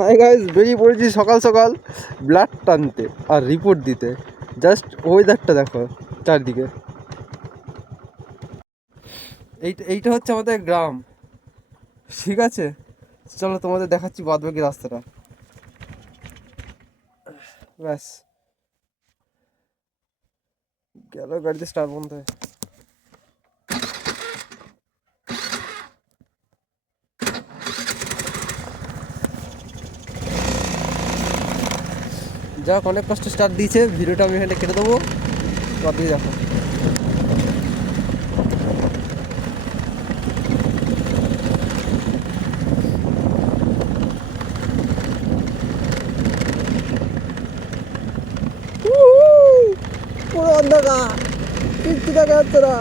Hi guys, বেরিয়ে পড়েছি সকাল সকাল ব্লাড টানতে আর রিপোর্ট দিতে। জাস্ট ওয়েদারটা দেখো চারদিকে। এইটা হচ্ছে আমাদের গ্রাম, ঠিক আছে? চলো তোমাদের দেখাচ্ছি বাদবাকি রাস্তাটা। ব্যাস, গেল গাড়িতে স্টার্ট বন্ধ হয়ে। যাক, অনেক কষ্ট স্টার্ট দিয়েছে। ভিডিওটা আমি এখানে কেটে দেবো, বাদবাকি দেখো। পুরো অন্ধকার, কিচ্ছু দেখা যাচ্ছে না।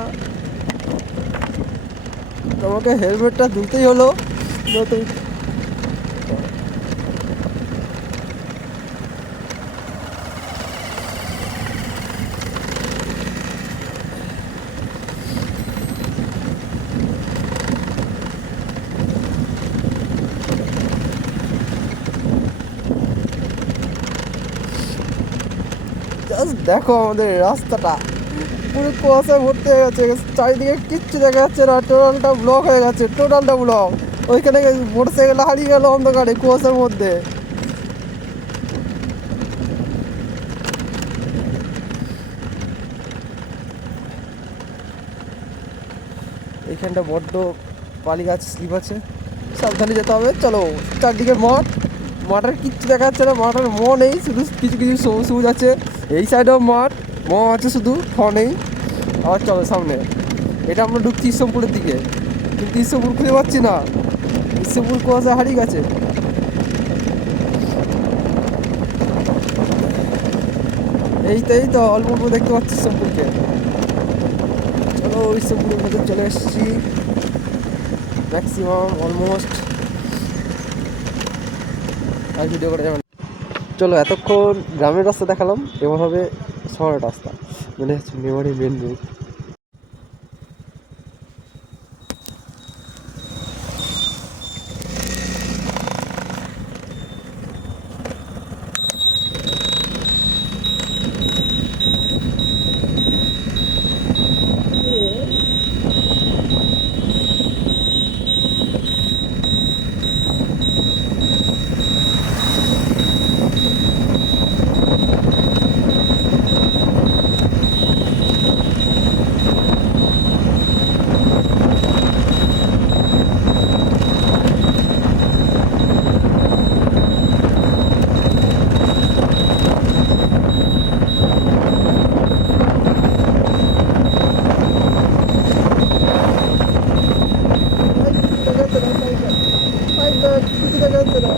তোমাকে হেলমেটটা তুলতেই হলো, নতুন। জাস্ট দেখো আমাদের রাস্তাটা পুরো কুয়াশায় ভর্তি হয়ে গেছে, চারিদিকে কিচ্ছু দেখা যাচ্ছে না। টোটালটা ব্লক হয়ে গেছে, টোটালটা ব্লক। ওইখানে মোটরসাইকেল হারিয়ে গেল অন্ধকারে কুয়াশার মধ্যে। এইখানটা বড্ড পালি গাছ স্লিপ আছে, সাবধানে যেতে হবে। চলো, চারদিকে মাঠ, মাঠের কিচ্ছু দেখা যাচ্ছে না। মাঠের নেই, শুধু কিছু কিছু সবুজ সবুজ আছে। এই সাইডেও মাঠ, আছে শুধু, নেই। আবার চলো সামনে। এটা আমরা ঢুকছি ইসলামপুরের দিকে, কিন্তু ইসলামপুর খুঁজে পাচ্ছি না। ইসলামপুর কুয়াশা হারিয়ে গেছে। এই তো অল্প অল্প দেখতে পাচ্ছি ইসলামপুরকে। চলো, ইসলামপুরের মধ্যে চলে এসেছি, ম্যাক্সিমাম অলমোস্ট। আর ভিডিও করা যাবে না। চলো, এতক্ষণ গ্রামের রাস্তা দেখালাম, এবার হবে শহরের রাস্তা, মানে হচ্ছে মেমারি মেন রোড। কিছু দেখা যাচ্ছে না।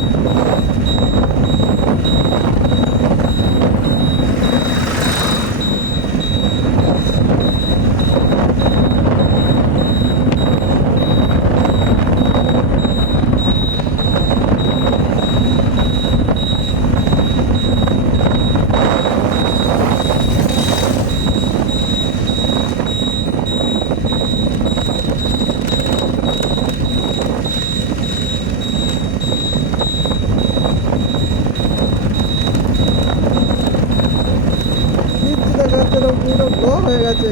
কিচ্ছু দেখা যাচ্ছে না, পুরো ব্লক হয়ে গেছে।